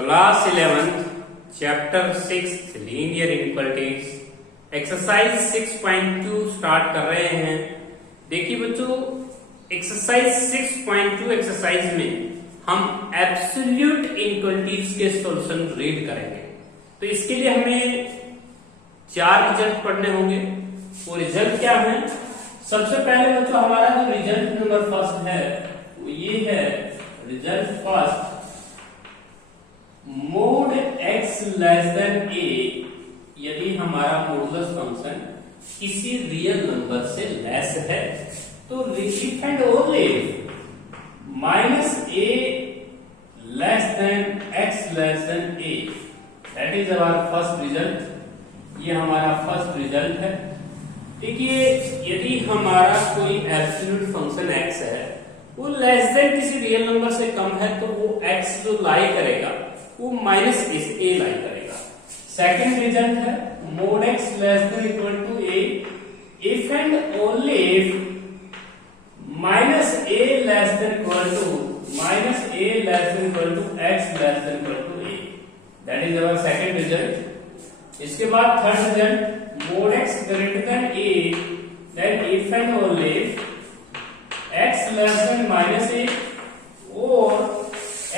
Class 11 chapter 6 linear inequalities exercise 6.2 start कर रहे हैं। देखिए बच्चों, एक्सरसाइज 6.2 एक्सरसाइज में हम एब्सोल्यूट इनइक्वालिटीज के सॉल्यूशन रीड करेंगे। तो इसके लिए हमें 4 रिजल्ट पढ़ने होंगे। वो रिजल्ट क्या है? सबसे पहले बच्चों हमारा जो रिजल्ट नंबर फर्स्ट है वो ये है, result first, mod x less than a यदि हमारा मॉडुलस फंक्शन किसी रियल नंबर से लेस है तो if and only minus a less than x less than a, that is our first result. ये हमारा फर्स्ट रिजल्ट है। देखिए, यदि हमारा कोई एब्सोल्यूट फंक्शन x है वो लेस देन किसी रियल नंबर से कम है तो वो x जो लाई करेगा वो माइनस ए लाई करेगा। सेकंड रिजल्ट है, mod x less than equal to a if and only if minus a less than equal to x less than equal to a, that is our second result. इसके बाद third result, mod x greater than a then if and only if x less than minus a और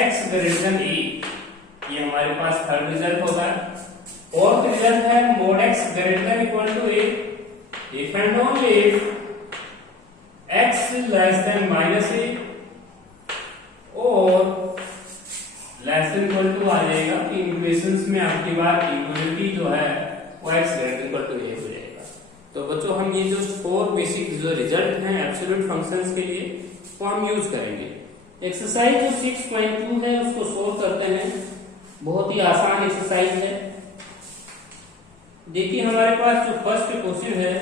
x greater than a, ये हमारे पास third result होता है। Fourth result है, mod x greater than equal to a if and only if x less than minus a और less than equal to आ जाएगा कि इक्वेशंस में आपकी बार इक्वलिटी जो है वो x greater than equal to a हो जाएगा। तो बच्चों हम ये जो 4 बेसिक जो रिजल्ट हैं एब्सोल्यूट फंक्शंस के लिए वो हम यूज करेंगे। एक्सरसाइज जो 6.2 है उसको सोल्व करते हैं। बहुत ही आसान एक्सरसाइज है। देखिए, हमारे पास जो फर्स्ट क्वेश्चन है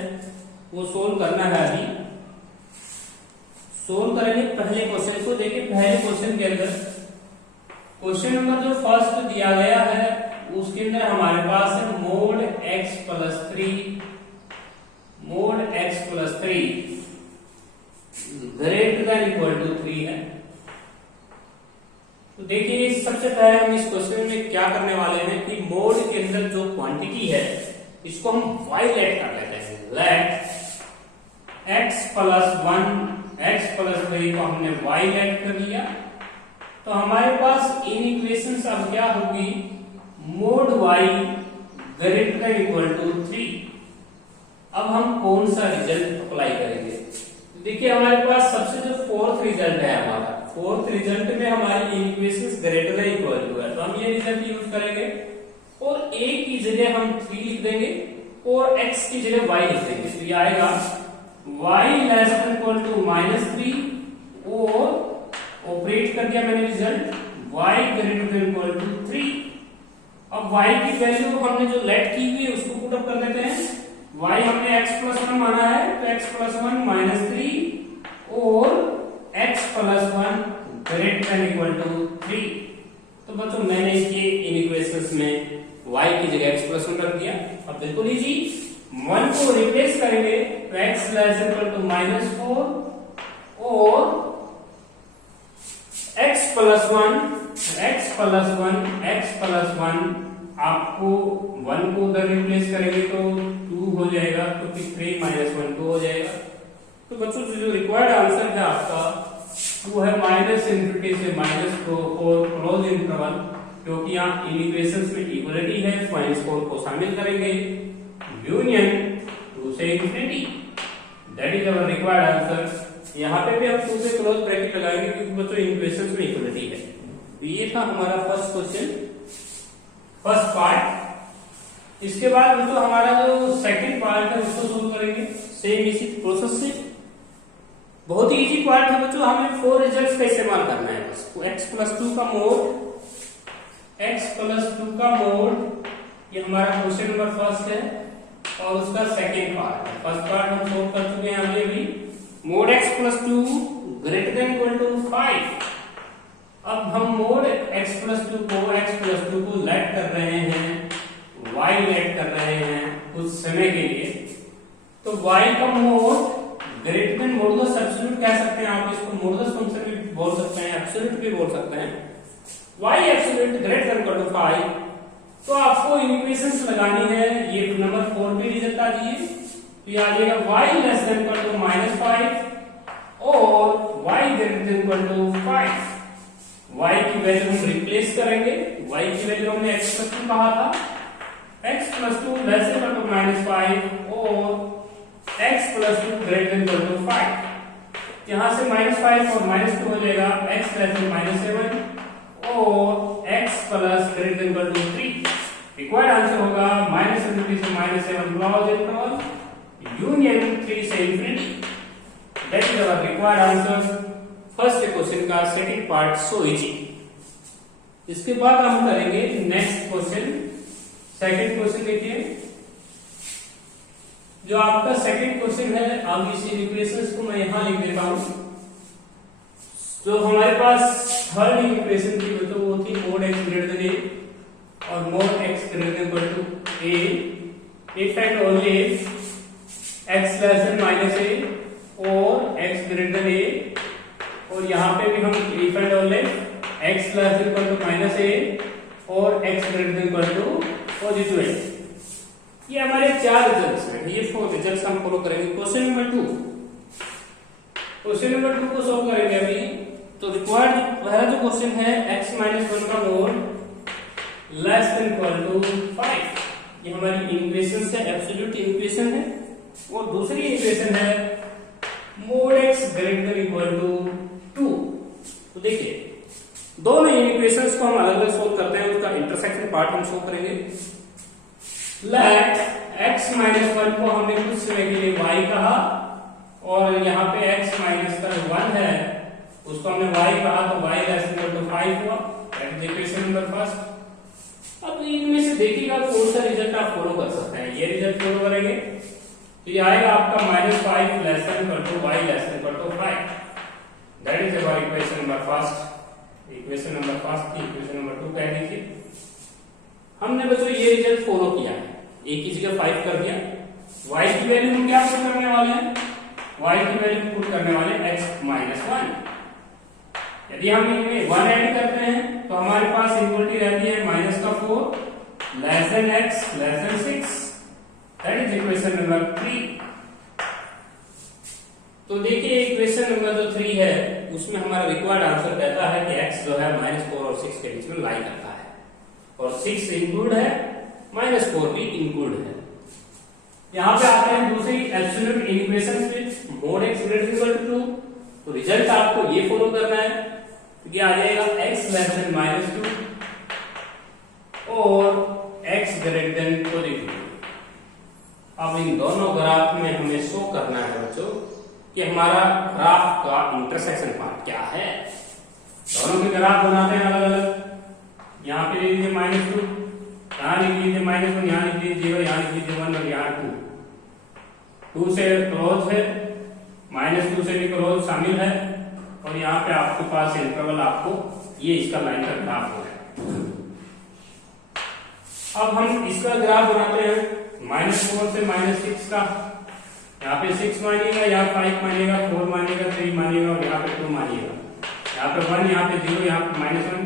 वो सोल्व करना है। अभी सोल्व करेंगे पहले क्वेश्चन को। देखिए, पहले क्वेश्चन के अंदर क्वेश्चन नंबर जो फर्स्ट दिया गया है उसके अंदर हमारे पास है mod x plus 3 greater than equal to 3 है। तो देखिए, सबसे पहले हम इस क्वेश्चन में क्या करने वाले हैं कि मोड के अंदर जो क्वांटिटी है इसको हम y लेट कर लेते हैं। लेट x प्लस 3 को हमने y लेट कर लिया। तो हमारे पास इन इक्वेशंस अब क्या होगी, mod y greater than equal to 3। अब हम कौन सा रिजल्ट अप्लाई करेंगे? देखिए, हमारे पास सबसे जो फोर्थ रिजल्ट है, हमारा फोर्थ रिजल्ट में हमारी equations greater than equal to है तो हम ये रिजल्ट यूज करेंगे और a की जगह हम 3 लिख देंगे और x की जगह y लिख देंगे। तो ये आएगा y less than equal to -3 और ऑपरेट कर दिया मैंने result y greater than equal to 3। अब y की वैल्यू हमने जो लेट की हुई है उसको पुट अप कर देते हैं। y हमने x प्लस 1 माना है तो x प्लस 1 -3 और x plus 1 greater than equal to 3। तो बच्चों, मैंने इसके इन इक्वेशंस में y की जगह x प्लस 1 रख दिया। अब बिल्कुल इजी, 1 को रिप्लेस करेंगे तो x लेस इक्वल टू -4 और x प्लस 1 आपको 1 को उधर रिप्लेस करेंगे तो 2 हो जाएगा, तो 3 माइनस 1 2 हो जाएगा। तो बच्चों, जो रिक्वायर्ड आंसर है आपका वो है -∞ से -4 क्लोज इंटरवल, क्योंकि यहाँ इन इक्वेशंस में इक्वलिटी है तो -4 को शामिल करेंगे, यूनियन 2 से infinity, that is our required answer. यहाँ पे भी हम 2 से क्लोज ब्रैकेट लगाएंगे क्योंकि बच्चों इन इक्वेशंस में इक्वलिटी है। तो ये था हमारा फर्स्ट क्वेश्चन, फर्स्ट पार्ट। इसके बाद बच्चों हमारा जो सेकंड पार्ट है उसको सोल्व करेंगे सेम इसी प्रोसेस से। बहुत ही इजी पार्ट है बच्चों, हमें 4 रिजल्ट्स का इस्तेमाल करना है बस। तो x प्लस 2 का मोड ये हमारा क्वेश्चन नंबर फर्स्ट है और उसका सेकंड पार्ट है। फर्स्ट पार्ट हम सोल्व कर चुके हैं अभी। Mod x plus 2 greater than equal to 5। अब हम मोड x प्लस 2 को लेट कर रहे हैं, y लेट कर रहे हैं कुछ समय के लिए। तो y का mode greater than modulus absolute कह सकते हैं आप इसको, मॉडुलस फंक्शन भी बोल सकते हैं, एब्सोल्यूट भी बोल सकते हैं। y absolute greater than equal to 5, तो आपको इक्वेशंस लगानी है। ये नंबर 4 पे रिजल्ट आ जाइए, तो ये आ जाएगा y less than equal to -5 और y greater than equal to 5। y की वैल्यू हम रिप्लेस करेंगे, y की वैल्यू हमने x प्लस 2 कहा था, x plus 2 less than equal to -5 और x plus 2 greater than equal to 5। यहां से -5 और -2 हो जाएगा x लेस देन -7 और x plus greater than equal to 3। Required answer होगा -7 से -7 क्लॉज इंटरवल यूनियन 3 से infinity. That is our required answer first question का सेकंड पार्ट सो इजी। इसके बाद हम करेंगे नेक्स्ट क्वेश्चन। सेकंड क्वेश्चन देखिए, जो आपका सेकंड क्वेश्चन है, अब इसी इक्वेशंस को मैं यहां लिख देता हूं। जो हमारे पास थर्ड इक्वेशन थी तो वो थी mod x greater than a और mod x greater than equal to a if and only x less than -a और x ग्रेटर देन a, और यहां पे भी हम if and only x less than equal to -a और x greater than equal to positive a। ये हमारे 4 results हैं, ये 4 रिजल्ट्स हम फॉलो करेंगे। क्वेश्चन नंबर 2, क्वेश्चन नंबर 2 को सॉल्व करेंगे अभी। तो रिक्वायर्ड पहला जो क्वेश्चन है x - 1 का mod less than equal to 5, ये हमारी इक्वेशन है, एब्सोल्यूट इक्वेशन है। और दूसरी इक्वेशन है mod x greater than equal to 2। तो देखिए दोनों इक्वेशंस को हम अलग अलग सोल्व करते हैं, उसका इंटरसेक्शन पार्ट हम सोल्व करेंगे। लेट x - 1 को हमने कुछ समय के लिए y कहा और यहाँ पे x - 1 है उसको हमने y कहा, तो y less than equal to 5 हुआ। That is equation number first. अब इनमें से देखिएगा कौन सा रिजल्ट आप फॉलो कर सकते हैं। ये रिजल्ट फॉलो करेंगे तो ये आएगा आपका -5 less than equal to y less than equal to 5। That is our equation number first. Equation number first थी, इक्वेशन नंबर 2 कह दीजिए। हमने बच्चों ये रिजल्ट फॉलो किया है, एक की जगह 5 कर दिया। y की वैल्यू हम क्या पुट करने वाले हैं, y की वैल्यू पुट करने वाले x - 1। यदि हम इनमें 1 ऐड करते हैं तो हमारे पास इक्वलिटी रहती है -4 less than x less than 6। That is equation number 3। तो देखिए इक्वेशन नंबर जो 3 है उसमें हमारा रिक्वायर्ड आंसर कहता है कि x जो है -4 और 6 के बीच में लाई करता है, और 6 इंक्लूड है, -4 भी इंक्लूड है। यहां पे आते हैं दूसरी एब्सोल्यूट इक्वेशन में mod x greater than equal to 2। तो रिजल्ट आपको ये फॉलो करना है, ये आ जाएगा x लेस देन -2 और x ग्रेटर देन पॉजिटिव। अब इन दोनों ग्राफ में हमें शो करना है बच्चों कि हमारा ग्राफ का इंटरसेक्शन पार्ट क्या है। दोनों के ग्राफ बनाते हैं अलग अलग। यहाँ पे ले लीजिए -2, यहाँ लिख लीजिए -1, यहाँ लिख लीजिए 0, यहाँ लिख लीजिए 1 और यहाँ 2। 2 से क्लोज है, -2 से भी क्लोज शामिल है, और यहाँ पे आपके पास इंटरवल आपको ये इसका लाइन का ग्राफ हो गया। अब हम इसका ग्राफ बनाते हैं -4 से -6 का। यहाँ पे 6 मानिएगा, यहाँ 5 मानिएगा, 4 मानिएगा, 3 मानिएगा और यहाँ पे 2 मानिएगा। यहाँ पे 1, यहाँ पे 0, यहाँ पे -1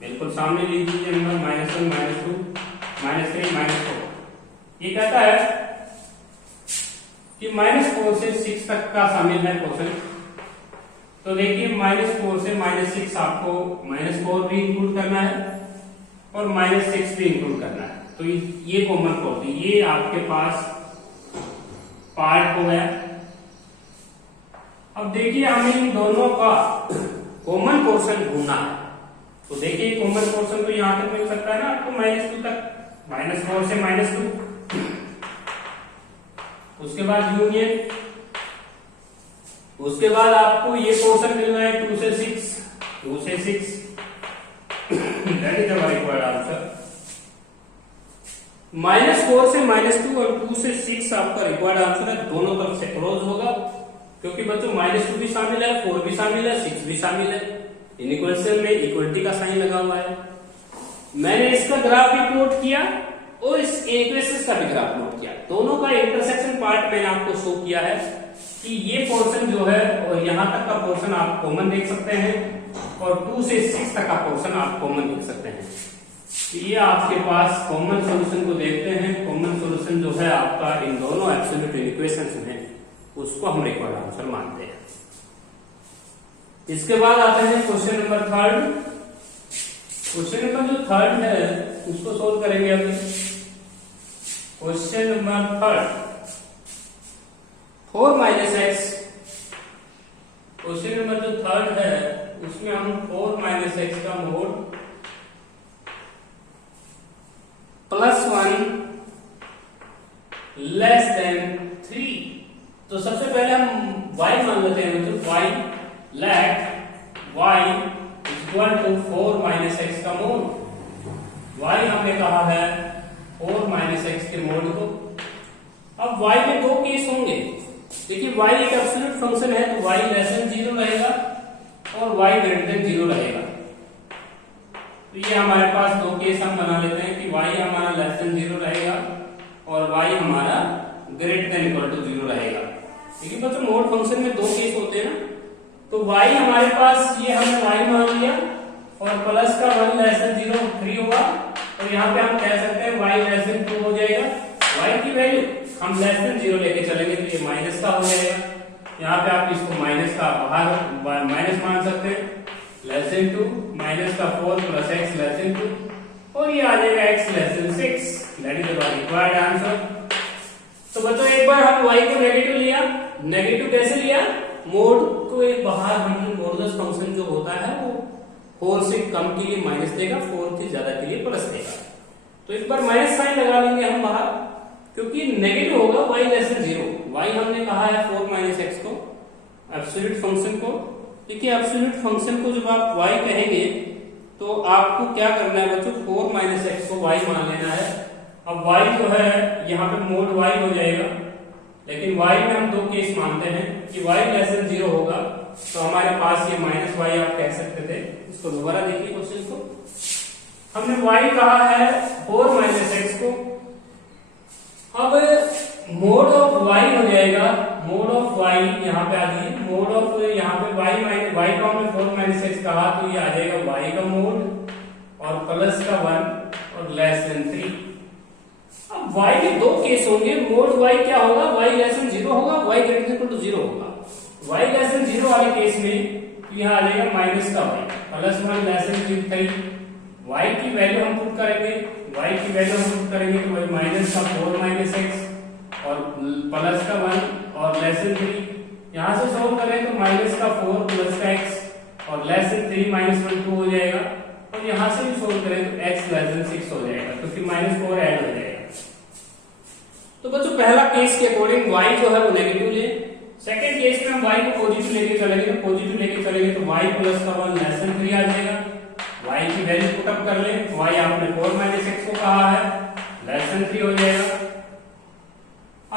बिल्कुल सामने ले लीजिए नंबर -1, -2, -3, -4। ये कहता है कि -4 से 6 तक का शामिल है पोर्शन। तो देखिए -4 से -6 आपको -4 भी इंक्लूड करना है और -6 भी इंक्लूड करना है। तो ये कॉमन प्रॉपर्टी, ये आपके पास पार्ट हो गया। अब देखिए हमें इन दोनों का कॉमन पोर्शन ढूंढना है। तो देखिए कॉमन पोर्शन तो यहां तक मिल सकता है ना आपको -2 तक, -4 से -2, उसके बाद यूनियन, उसके बाद आपको ये पोर्शन मिलना है 2 से 6, 2 से 6। That is our required answer. -4 से -2 और 2 से 6 आपका रिक्वायर्ड आंसर है। दोनों तरफ से क्लोज होगा क्योंकि बच्चों -2 भी शामिल है, 4 भी शामिल है, 6 भी शामिल है। इनइक्वलिटी में इक्वलिटी का साइन लगा हुआ है। मैंने इसका ग्राफ भी प्लॉट किया और इस इक्वेशन का भी ग्राफ प्लॉट किया। दोनों का इंटरसेक्शन पार्ट मैंने आपको शो किया है कि ये पोर्शन जो है और यहां तक का पोर्शन आप कॉमन देख सकते हैं और 2 से 6 तक का पोर्शन आप कॉमन लिख सकते हैं। तो ये आपके पास कॉमन सॉल्यूशन को देखते हैं। कॉमन सॉल्यूशन जो है आपका इन दोनों एब्सोल्यूट इक्वेशंस में, उसको हम रिक्वायर्ड आंसर मानते हैं। इसके बाद आते हैं question number third. Question number जो थर्ड है उसको सोल्व करेंगे अभी। Question number third, 4 minus x. Question number जो थर्ड है उसमें हम 4 माइनस एक्स का मोड +1 लेस देन 3। तो सबसे पहले हम y मान लेते हैं, मतलब y let y equal to 4 minus x का मोड। y हमने कहा है 4 माइनस एक्स के मोड को। अब y में दो केस होंगे। देखिए y एक एब्सोल्यूट फंक्शन है तो y लेस देन 0 रहेगा और y ग्रेटर देन 0 रहेगा। तो ये हमारे पास दो केस हम बना लेते हैं कि y हमारा लेस देन 0 रहेगा और y हमारा ग्रेटर देन इक्वल टू 0 रहेगा। देखिए बच्चों मोड फंक्शन में दो केस होते हैं ना, तो y हमारे पास ये हमने y मान लिया और प्लस का 1 लेस देन 0 3 होगा और यहाँ पे हम कह सकते हैं y लेस देन 2 हो जाएगा। y की वैल्यू हम लेस देन 0 लेके चलेंगे तो ये माइनस का हो जाएगा। यहाँ पे आप इसको माइनस का बाहर माइनस मान सकते हैं, लेस देन 2 माइनस का 4 प्लस x लेस देन 2 और ये आ जाएगा x less than 6। That is our required answer. तो बच्चों एक बार हम y को नेगेटिव लिया। नेगेटिव कैसे लिया? मोड को एक बाहर हम मॉडुलस फंक्शन जो होता है वो 4 से कम के लिए माइनस देगा, 4 से ज्यादा के लिए प्लस देगा। तो एक बार माइनस साइन लगा लेंगे हम बाहर, क्योंकि नेगेटिव होगा y लेस देन 0। y हमने कहा है 4 माइनस एक्स को, एब्सोल्यूट फंक्शन को। देखिए एब्सोल्यूट फंक्शन को जब आप y कहेंगे तो आपको क्या करना है बच्चों, 4 माइनस एक्स को y मान लेना है। अब y जो है यहाँ पे मोड y हो जाएगा, लेकिन y में हम दो केस मानते हैं कि y लेस देन 0 होगा तो हमारे पास ये माइनस y आप कह सकते थे। इसको दोबारा देखिए क्वेश्चन को। हमने y कहा है 4 माइनस एक्स को। अब मोड ऑफ y हो जाएगा, मोड ऑफ y यहाँ पे आ जाइए, मोड ऑफ यहाँ पे y को हमने 4 माइनस एक्स कहा तो ये आ जाएगा y का मोड और प्लस का 1 और लेस देन 3। अब y के दो केस होंगे। मोड y क्या होगा, y लेस देन 0 होगा, y greater than equal to 0 होगा। y लेस देन 0 वाले केस में यहाँ आ जाएगा माइनस का y plus 1 less than 3। y की वैल्यू हम पुट करेंगे, y की वैल्यू हम पुट करेंगे तो वही माइनस का 4 माइनस एक्स और प्लस का 1 और लेस देन 3। यहाँ से सॉल्व करें तो माइनस का 4 प्लस का x और लेस देन 3 माइनस 1 2 हो जाएगा और यहाँ से भी सॉल्व करें तो x लेस देन 6 हो जाएगा, तो फिर माइनस 4 ऐड हो जाएगा। तो बच्चों पहला केस के अकॉर्डिंग y जो है वो नेगेटिव ले। सेकंड केस में हम y को पॉजिटिव लेके चलेंगे, तो पॉजिटिव लेके चलेंगे तो y प्लस का 1 लेस देन 3 आ जाएगा। y की वैल्यू पुट अप कर ले, y आपने 4 माइनस x को कहा है, लेस देन 3 हो जाएगा।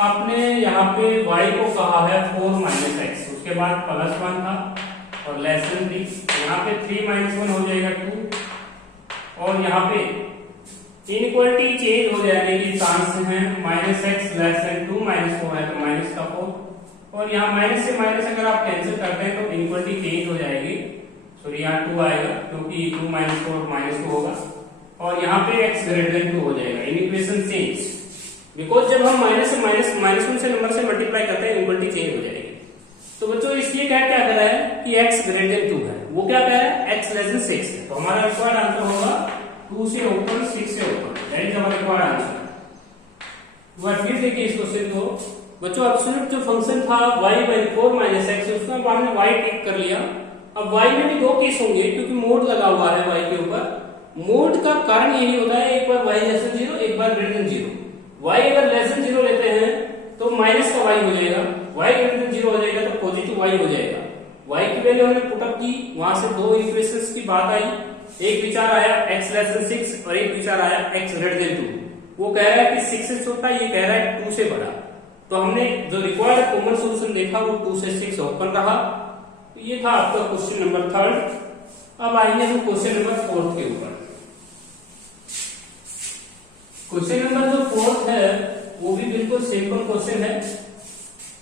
आपने यहाँ पे y को कहा है 4 माइनस x, उसके बाद प्लस 1 था और लेस देन 3। यहाँ पे 3 माइनस 1 हो जाएगा 2 और यहाँ पे इनइक्वालिटी चेंज हो जाने के चांस हैं। Minus x less than 2 minus 4 है तो माइनस का 4 और यहाँ माइनस से माइनस अगर आप कैंसिल करते हैं तो इनइक्वालिटी चेंज हो जाएगी। सॉरी यहाँ 2 आएगा क्योंकि 2 माइनस 4 माइनस 2 होगा और यहाँ पे x ग्रेटर देन 2 हो जाएगा। इक्वेशन चेंज, बिकॉज जब हम माइनस से माइनस 1 से नंबर से मल्टीप्लाई करते हैं इक्वलिटी चेंज हो जाएगी। तो बच्चों इसलिए क्या कह रहा है कि x ग्रेटर देन 2 है, वो क्या कह रहा है x लेस देन 6 है। तो हमारा रिक्वायर्ड आंसर होगा 2 से ऊपर 6 से ऊपर, दैट इज हमारा रिक्वायर्ड आंसर। एक बार फिर देखिए इस क्वेश्चन को। बच्चों एब्सोल्यूट जो फंक्शन था y बाई 4 माइनस एक्स, उसमें हमने y टिक कर लिया। अब y में भी दो केस होंगे क्योंकि मोड लगा हुआ है y के ऊपर। मोड का कारण यही होता है, एक बार y लेस देन 0 एक बार ग्रेटर देन 0। y अगर लेस देन 0 लेते हैं तो माइनस का y हो जाएगा, y ग्रेटर देन 0 हो जाएगा तो पॉजिटिव y हो जाएगा। y की वैल्यू हमने पुट अप की, वहां से दो इक्वेशंस की बात आई। एक विचार आया x लेस देन 6 और एक विचार आया x ग्रेटर देन 2। वो कह रहा है कि 6 से छोटा, ये कह रहा है 2 से बड़ा। तो हमने जो रिक्वायर्ड कॉमन सॉल्यूशन देखा वो 2 से 6 ओपन रहा। तो ये था आपका क्वेश्चन नंबर 3। अब आएंगे हम क्वेश्चन नंबर 4 के ऊपर। क्वेश्चन नंबर जो 4 है वो भी बिल्कुल सिंपल क्वेश्चन है।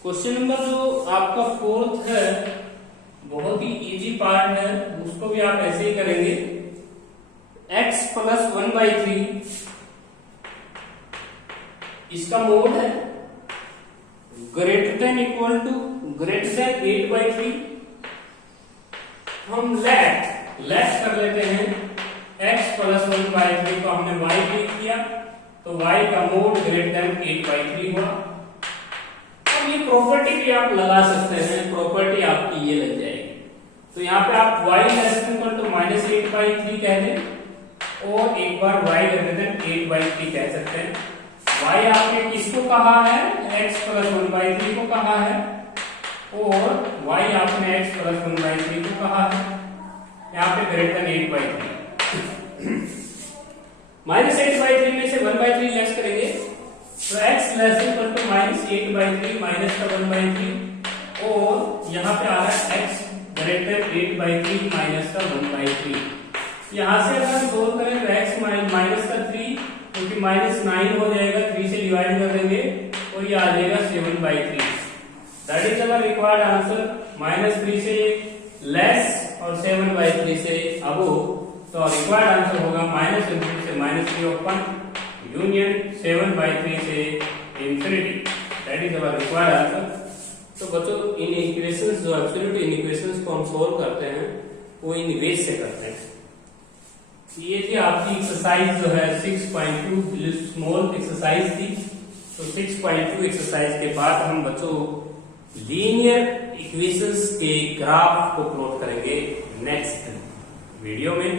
क्वेश्चन नंबर जो आपका 4 है बहुत ही इजी पार्ट है, उसको भी आप ऐसे ही करेंगे। x प्लस 1/3 इसका मोड है greater than equal to greater than 8/3। हम लेट कर लेते हैं x प्लस 1/3 को हमने y लिख दिया, तो y का मोड ग्रेटर देन 8/3 हुआ। अब ये प्रॉपर्टी भी आप लगा सकते हैं, प्रॉपर्टी आपकी ये लग जाएगी। तो यहाँ पे आप y less than equal to -8/3 कह दें और एक बार y ग्रेटर देन 8/3 कह सकते हैं। y आपने किसको कहा है? x प्लस 1/3 को कहा है और y आपने x प्लस 1/3 को कहा है। यहाँ पे ग्रेटर देन 8/3 -8/3 में से 1/3 लेस करेंगे तो x less equal to -8/3 minus का 1/3 और यहाँ पे आ रहा है x ग्रेटर 8/3 माइनस का 1/3। यहाँ से अगर सोल्व करें तो x माइनस का 3 क्योंकि -9 हो जाएगा, 3 से डिवाइड कर देंगे और ये आ जाएगा 7/3। That is our required answer. -3 से लेस और 7/3 से अबोव, तो रिक्वायर्ड आंसर होगा -3 से -3 ओपन यूनियन 7/3 से infinity. That is our required answer. तो बच्चों इन इक्वेशंस, जो एब्सोल्यूट इन इक्वेशंस को हम सोल्व करते हैं वो इन वेज से करते हैं। ये थी आपकी एक्सरसाइज जो है 6.2 स्मॉल एक्सरसाइज थी। तो 6.2 एक्सरसाइज के बाद हम बच्चों लीनियर इक्वेशंस के ग्राफ को प्लॉट करेंगे नेक्स्ट वीडियो में।